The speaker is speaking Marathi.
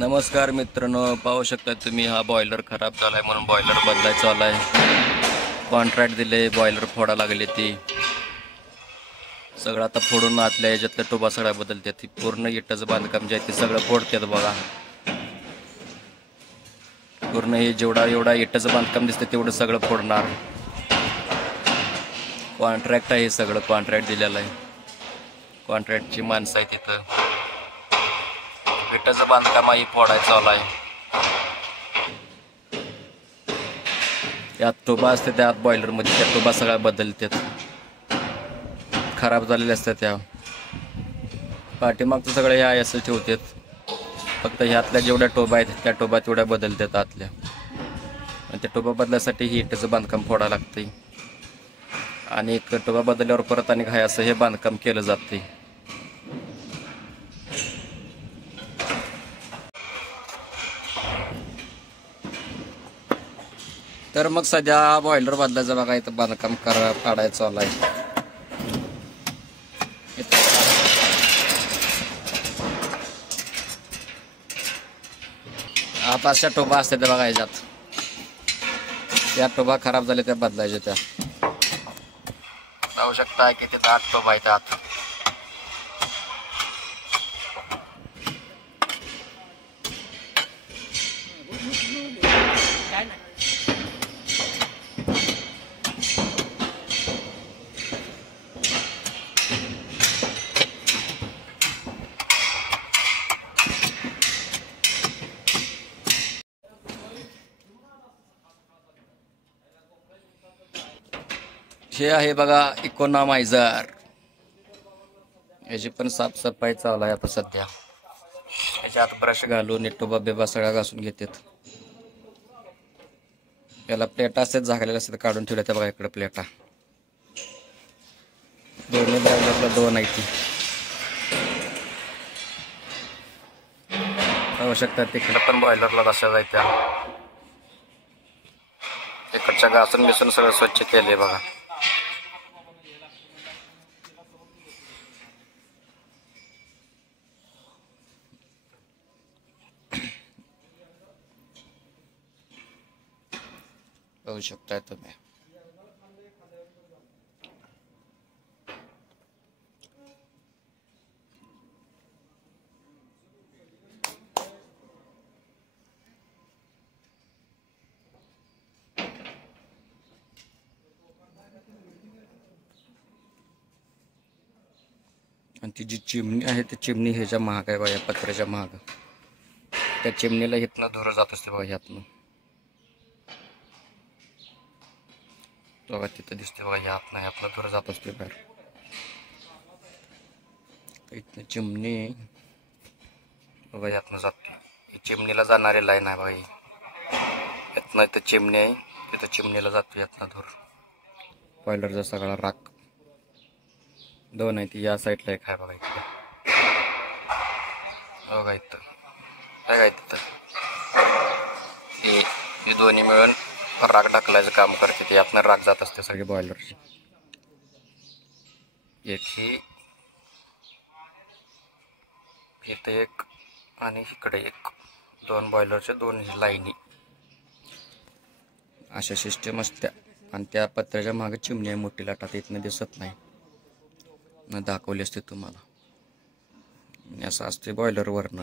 नमस्कार मित्रांनो, पाहू शकता तुम्ही हा बॉयलर खराब झालाय म्हणून बॉयलर बदलायचा आलाय. कॉन्ट्रॅक्ट दिले, बॉयलर फोडा लागली ती सगळं आता फोडून आतल्या याच्यातल्या टोबा सगळ्या बदलते. ती पूर्ण इटाचं बांधकाम जे आहे ते सगळं फोडतात बघा. पूर्ण हे जेवढा एवढा इटाचं बांधकाम दिसतं तेवढं सगळं फोडणार. कॉन्ट्रॅक्ट आहे, सगळं कॉन्ट्रॅक्ट दिलेलं आहे. कॉन्ट्रॅक्टची माणसं आहे तिथं. इटाचं बांधकाम ही फोडायचं आलाय. यात टोबा असते, त्यात बॉयलरमध्ये त्या टोबा सगळ्या बदलतात. खराब झालेल्या असतात त्या. पाठीमागचं सगळं ह्या असं ठेवतात. फक्त ह्यातल्या जेवढ्या टोबा आहेत त्या टोबा तेवढ्या बदलतात आतल्या. आणि त्या टोबा बदलायसाठी ही इटाचं बांधकाम फोडावं लागतंय. आणि एक टोबा बदलल्यावर परत आणि काय असं हे बांधकाम केलं जाते. तर मग सध्या बॉयलर बदलायचं बघा, इथं बांधकाम काढायचं आलाय. आता अशा टोबा असतात बघा ह्याच्यात. त्या टोबा खराब झाल्या त्या बदलायच्या. त्या पाहू शकता की तिथं 8 टोबा आहेत आत. हे आहे बघा इकोनॉमायझर. याची पण साफसफाई चालू आहे आता सध्या. याच्यात ब्रश घालून टोबा बिबा सगळा घासून घेतात. याला प्लेटा असतात, झाकलेल्या असतात, काढून ठेवल्या त्या बघा. इकडे प्लेटा दोन्ही बॉयलरला 2 आहेत. ती पाहू शकता. तिकडे पण बॉयलरला तशा जायच्या. इकडच्या घासून मिसून सगळं स्वच्छ केले बघा. पाहू शकताय तुम्ही. आणि ती जी चिमणी आहे ती चिमणी ह्याच्या महाग आहे बघा, या पत्र्याच्या महाग. त्या चिमणीला इथनं धुरं जात असते बघा. ह्यातनं बघा, तिथं दिसते बघा. ह्यातनं धुरं जात असते बाहेर. इथनं चिमणी बघा ह्यातनं जाते. ही चिमणीला जाणारी लाईन आहे बघा. यातनं इथं चिमणी आहे, तिथं चिमणीला जातो यातनं धूर. बॉयलरचा सगळा राख. 2 आहे ती. या साईडला एक आहे बघा. इकडे बघा, इथं काय तिथं ही दोन्ही मिळून राख ढकलायचं काम करते. यातनं राख जात असते सगळी बॉयलरची. एक ही इथं एक आणि इकडे एक. 2 बॉयलरच्या 2 लाईनी अशा सिस्टम असत्या. आणि त्या पत्र्याच्या मागे चिमणी आहे मोठी लाटात. इथनं दिसत नाही, न दाखवली असते तुम्हाला. असं असते बॉयलर वरनं.